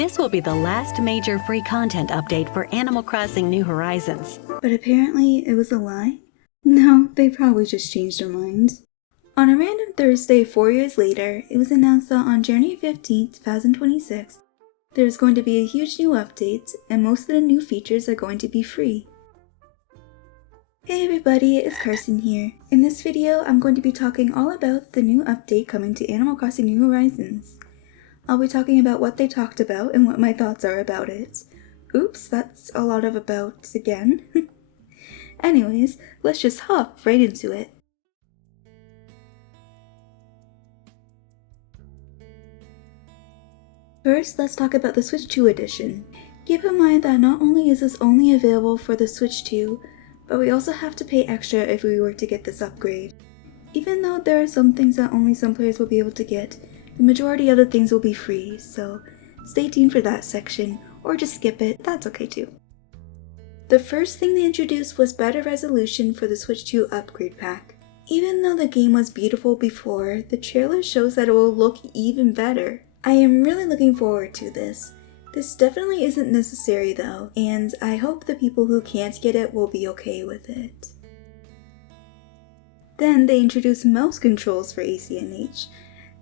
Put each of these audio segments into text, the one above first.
This will be the last major free content update for Animal Crossing New Horizons. But apparently it was a lie? No, they probably just changed their minds. On a random Thursday 4 years later, it was announced that on January 15th, 2026, there's going to be a huge new update, and most of the new features are going to be free. Hey everybody, it's Carson here. In this video, I'm going to be talking all about the new update coming to Animal Crossing New Horizons. I'll be talking about what they talked about and what my thoughts are about it. Oops, that's a lot of abouts again. Anyways, let's just hop right into it. First, let's talk about the Switch 2 edition. Keep in mind that not only is this only available for the Switch 2, but we also have to pay extra if we were to get this upgrade. Even though there are some things that only some players will be able to get, the majority of the things will be free, so stay tuned for that section, or just skip it, that's okay too. The first thing they introduced was better resolution for the Switch 2 upgrade pack. Even though the game was beautiful before, the trailer shows that it will look even better. I am really looking forward to this. This definitely isn't necessary though, and I hope the people who can't get it will be okay with it. Then they introduced mouse controls for ACNH.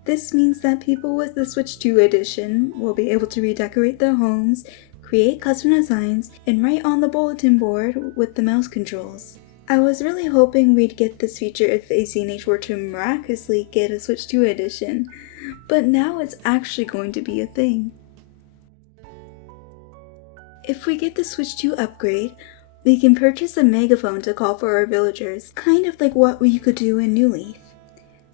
This means that people with the Switch 2 edition will be able to redecorate their homes, create custom designs, and write on the bulletin board with the mouse controls. I was really hoping we'd get this feature if ACNH were to miraculously get a Switch 2 edition, but now it's actually going to be a thing. If we get the Switch 2 upgrade, we can purchase a megaphone to call for our villagers, kind of like what we could do in New Leaf.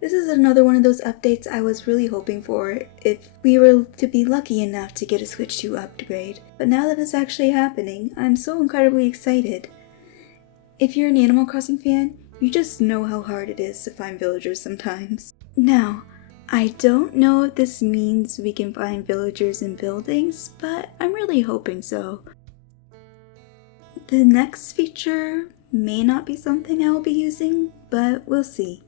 This is another one of those updates I was really hoping for if we were to be lucky enough to get a Switch 2 upgrade, but now that it's actually happening, I'm so incredibly excited. If you're an Animal Crossing fan, you just know how hard it is to find villagers sometimes. Now, I don't know if this means we can find villagers in buildings, but I'm really hoping so. The next feature may not be something I will be using, but we'll see.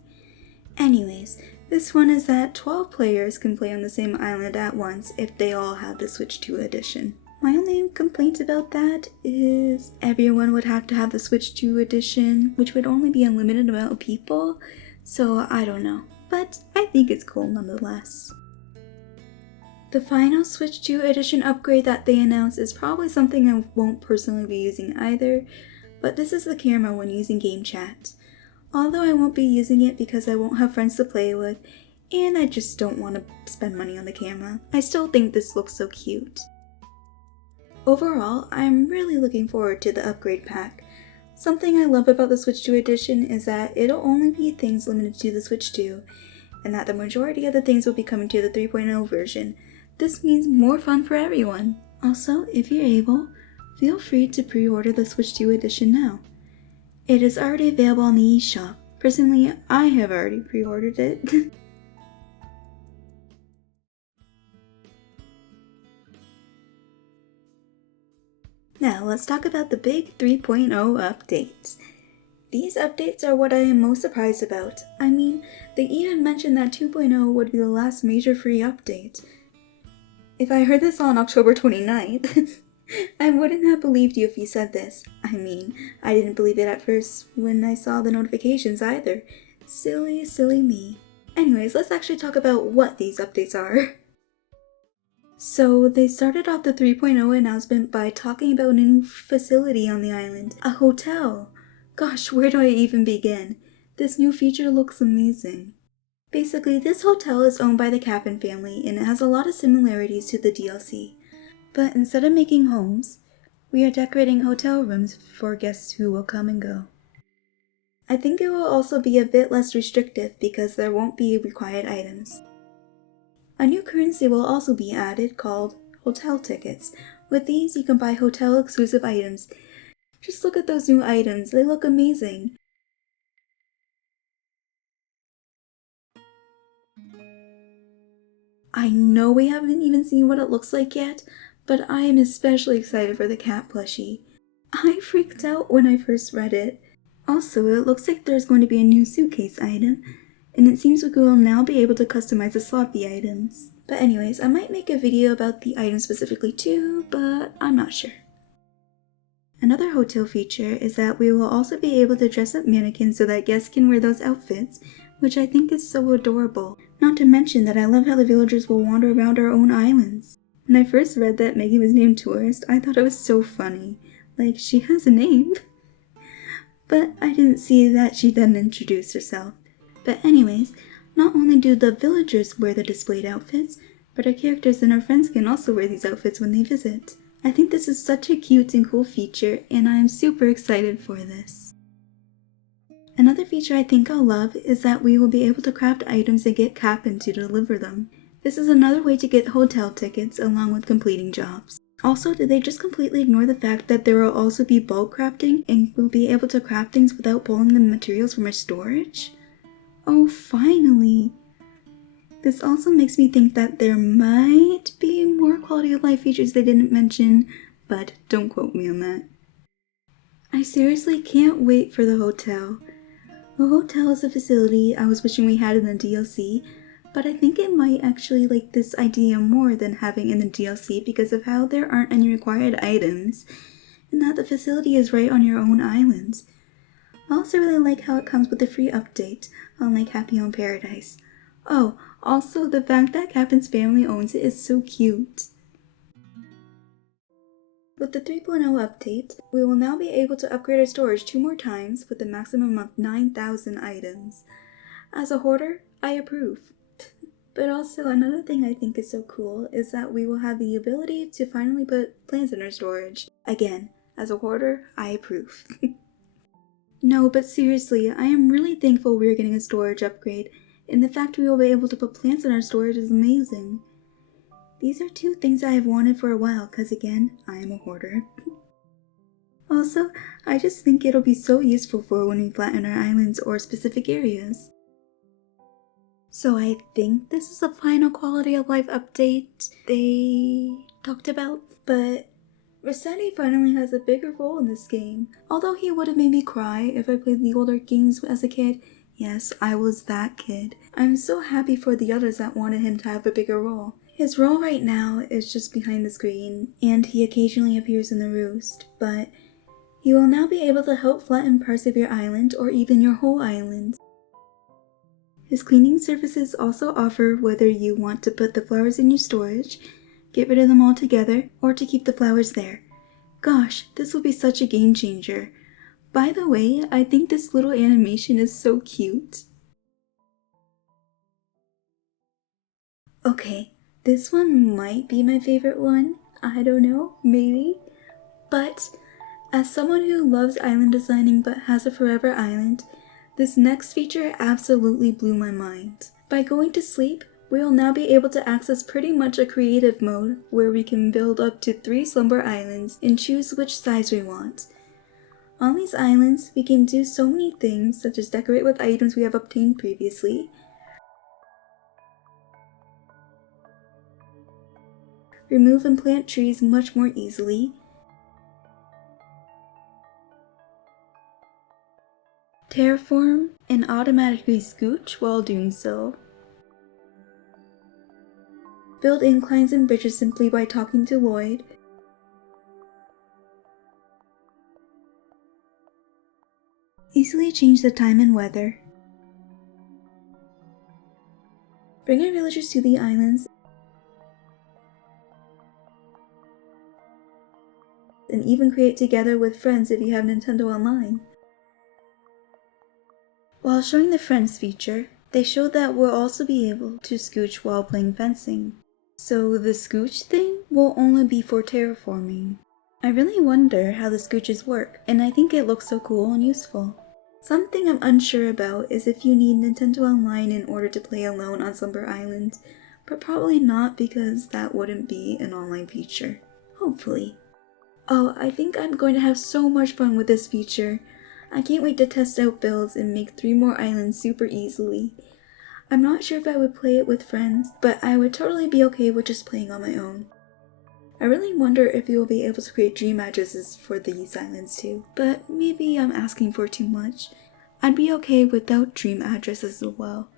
Anyways, this one is that 12 players can play on the same island at once if they all have the Switch 2 edition. My only complaint about that is everyone would have to have the Switch 2 edition, which would only be a limited amount of people, so I don't know. But I think it's cool nonetheless. The final Switch 2 edition upgrade that they announced is probably something I won't personally be using either, but this is the camera when using game chat. Although I won't be using it because I won't have friends to play with, and I just don't want to spend money on the camera, I still think this looks so cute. Overall, I'm really looking forward to the upgrade pack. Something I love about the Switch 2 edition is that it'll only be things limited to the Switch 2, and that the majority of the things will be coming to the 3.0 version. This means more fun for everyone. Also, if you're able, feel free to pre-order the Switch 2 edition now. It is already available on the eShop. Personally, I have already pre-ordered it. Now, let's talk about the big 3.0 updates. These updates are what I am most surprised about. I mean, they even mentioned that 2.0 would be the last major free update. If I heard this on October 29th, I wouldn't have believed you if you said this. I mean, I didn't believe it at first when I saw the notifications either. Silly, silly me. Anyways, let's actually talk about what these updates are. So, they started off the 3.0 announcement by talking about a new facility on the island. A hotel. Gosh, where do I even begin? This new feature looks amazing. Basically, this hotel is owned by the Cap'n family and it has a lot of similarities to the DLC. But instead of making homes, we are decorating hotel rooms for guests who will come and go. I think it will also be a bit less restrictive because there won't be required items. A new currency will also be added called hotel tickets. With these, you can buy hotel exclusive items. Just look at those new items, they look amazing. I know we haven't even seen what it looks like yet, but I am especially excited for the cat plushie. I freaked out when I first read it. Also, it looks like there's going to be a new suitcase item, and it seems we will now be able to customize the sloppy items. But anyways, I might make a video about the item specifically too, but I'm not sure. Another hotel feature is that we will also be able to dress up mannequins so that guests can wear those outfits, which I think is so adorable. Not to mention that I love how the villagers will wander around our own islands. When I first read that Maggie was named Tourist, I thought it was so funny. Like, she has a name. But I didn't see that she then introduced herself. But anyways, not only do the villagers wear the displayed outfits, but our characters and our friends can also wear these outfits when they visit. I think this is such a cute and cool feature, and I am super excited for this. Another feature I think I'll love is that we will be able to craft items and get Cap'n to deliver them. This is another way to get hotel tickets along with completing jobs. Also, did they just completely ignore the fact that there will also be bulk crafting and we'll be able to craft things without pulling the materials from our storage? Oh, finally! This also makes me think that there might be more quality of life features they didn't mention, but don't quote me on that. I seriously can't wait for the hotel. A hotel is a facility I was wishing we had in the DLC, but I think it might actually like this idea more than having in the DLC because of how there aren't any required items, and that the facility is right on your own island. I also really like how it comes with a free update, unlike Happy Home Paradise. Oh, also the fact that Captain's family owns it is so cute. With the 3.0 update, we will now be able to upgrade our storage 2 more times with a maximum of 9,000 items. As a hoarder, I approve. But also another thing I think is so cool is that we will have the ability to finally put plants in our storage. Again, as a hoarder, I approve. No, but seriously, I am really thankful we are getting a storage upgrade, and the fact we will be able to put plants in our storage is amazing. These are 2 things I have wanted for a while, cause again, I am a hoarder. Also, I just think it'll be so useful for when we flatten our islands or specific areas. So I think this is the final quality of life update they talked about, but resetti finally has a bigger role in this game. Although he would have made me cry if I played the older games as a kid, yes, I was that kid. I'm so happy for the others that wanted him to have a bigger role. His role right now is just behind the screen, and he occasionally appears in the roost, but he will now be able to help flatten parts of your island or even your whole island. His cleaning services also offer whether you want to put the flowers in your storage, get rid of them altogether, or to keep the flowers there. Gosh, this will be such a game changer. By the way, I think this little animation is so cute. Okay, this one might be my favorite one. I don't know, maybe. But as someone who loves island designing but has a forever island, this next feature absolutely blew my mind. By going to sleep, we will now be able to access pretty much a creative mode where we can build up to 3 slumber islands and choose which size we want. On these islands, we can do so many things such as decorate with items we have obtained previously, remove and plant trees much more easily, terraform and automatically scooch while doing so, build inclines and bridges simply by talking to Lloyd, easily change the time and weather, bring our villagers to the islands, and even create together with friends if you have Nintendo Online. While showing the friends feature, they showed that we'll also be able to scooch while playing fencing. So the scooch thing will only be for terraforming. I really wonder how the scooches work, and I think it looks so cool and useful. Something I'm unsure about is if you need Nintendo Online in order to play alone on Slumber Island, but probably not because that wouldn't be an online feature. Hopefully. Oh, I think I'm going to have so much fun with this feature. I can't wait to test out builds and make 3 more islands super easily. I'm not sure if I would play it with friends, but I would totally be okay with just playing on my own. I really wonder if you will be able to create dream addresses for these islands too, but maybe I'm asking for too much. I'd be okay without dream addresses as well.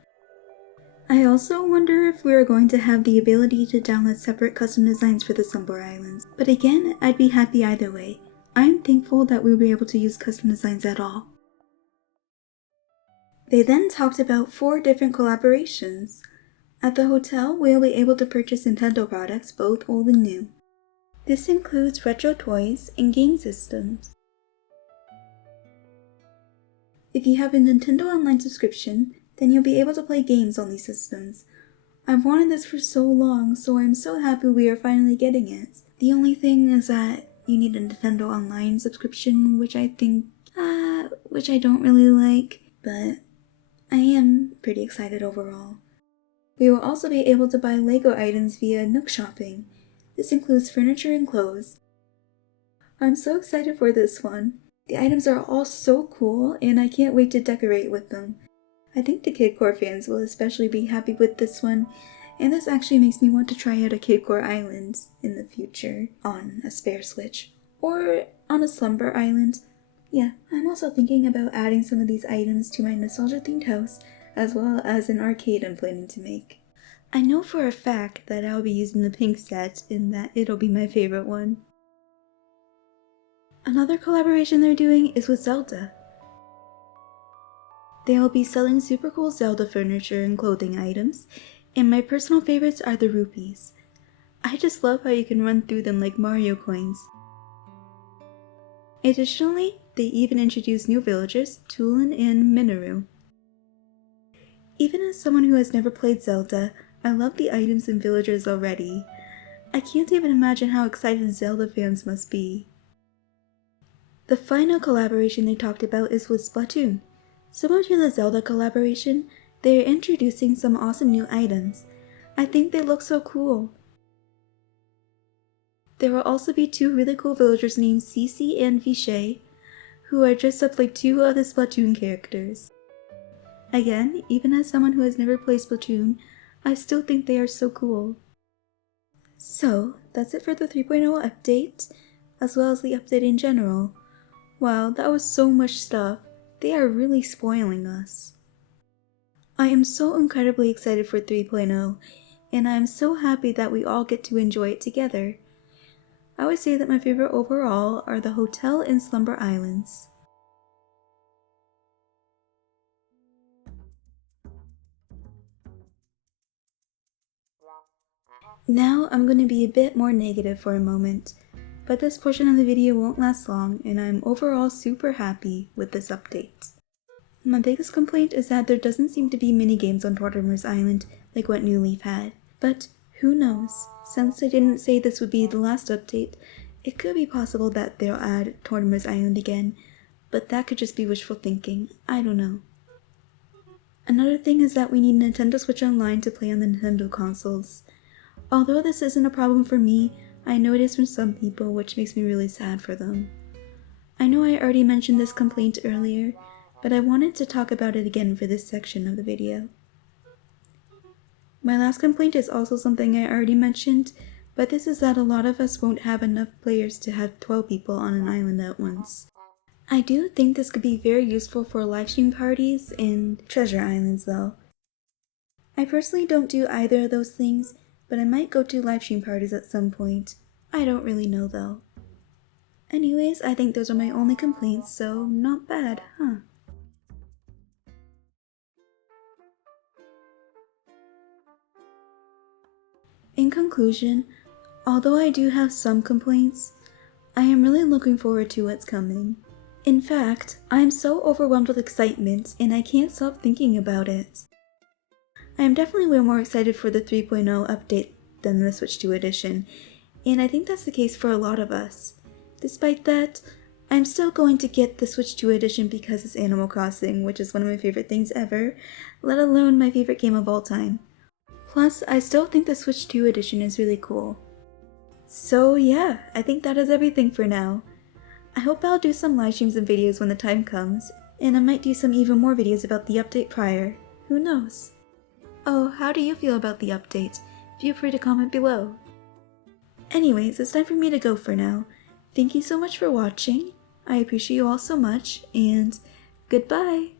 I also wonder if we are going to have the ability to download separate custom designs for the Slumber Islands. But again, I'd be happy either way. I'm thankful that we'll be able to use custom designs at all. They then talked about 4 different collaborations. At the hotel, we'll be able to purchase Nintendo products, both old and new. This includes retro toys and game systems. If you have a Nintendo Online subscription, then you'll be able to play games on these systems. I've wanted this for so long, so I'm so happy we are finally getting it. The only thing is that you need a Nintendo Online subscription, which I don't really like, but I am pretty excited overall. We will also be able to buy LEGO items via Nook Shopping. This includes furniture and clothes. I'm so excited for this one. The items are all so cool, and I can't wait to decorate with them. I think the Kidcore fans will especially be happy with this one, and this actually makes me want to try out a Kidcore Island in the future on a spare Switch, or on a Slumber Island. Yeah, I'm also thinking about adding some of these items to my nostalgia-themed house, as well as an arcade I'm planning to make. I know for a fact that I'll be using the pink set, and that it'll be my favorite one. Another collaboration they're doing is with Zelda. They will be selling super cool Zelda furniture and clothing items, and my personal favorites are the rupees. I just love how you can run through them like Mario coins. Additionally, they even introduced new villagers, Tulin and Minoru. Even as someone who has never played Zelda, I love the items and villagers already. I can't even imagine how excited Zelda fans must be. The final collaboration they talked about is with Splatoon. Similar to the Zelda collaboration, they are introducing some awesome new items. I think they look so cool. There will also be 2 really cool villagers named Cece and Vichay, who are dressed up like 2 of the Splatoon characters. Again, even as someone who has never played Splatoon, I still think they are so cool. So, that's it for the 3.0 update, as well as the update in general. Wow, that was so much stuff. They are really spoiling us. I am so incredibly excited for 3.0, and I am so happy that we all get to enjoy it together. I would say that my favorite overall are the Hotel and Slumber Islands. Now I'm going to be a bit more negative for a moment, but this portion of the video won't last long, and I'm overall super happy with this update. My biggest complaint is that there doesn't seem to be minigames on Tortimer's Island like what New Leaf had, but who knows? Since I didn't say this would be the last update, it could be possible that they'll add Tortimer's Island again, but that could just be wishful thinking. I don't know. Another thing is that we need Nintendo Switch Online to play on the Nintendo consoles. Although this isn't a problem for me, I know it is for some people, which makes me really sad for them. I know I already mentioned this complaint earlier, but I wanted to talk about it again for this section of the video. My last complaint is also something I already mentioned, but this is that a lot of us won't have enough players to have 12 people on an island at once. I do think this could be very useful for livestream parties and treasure islands though. I personally don't do either of those things, but I might go to livestream parties at some point. I don't really know though. Anyways, I think those are my only complaints, so not bad, huh? In conclusion, although I do have some complaints, I am really looking forward to what's coming. In fact, I am so overwhelmed with excitement and I can't stop thinking about it. I am definitely way more excited for the 3.0 update than the Switch 2 edition, and I think that's the case for a lot of us. Despite that, I'm still going to get the Switch 2 edition because it's Animal Crossing, which is one of my favorite things ever, let alone my favorite game of all time. Plus, I still think the Switch 2 edition is really cool. So yeah, I think that is everything for now. I hope I'll do some live streams and videos when the time comes, and I might do some even more videos about the update prior. Who knows? Oh, how do you feel about the update? Feel free to comment below. Anyways, it's time for me to go for now. Thank you so much for watching. I appreciate you all so much, and goodbye!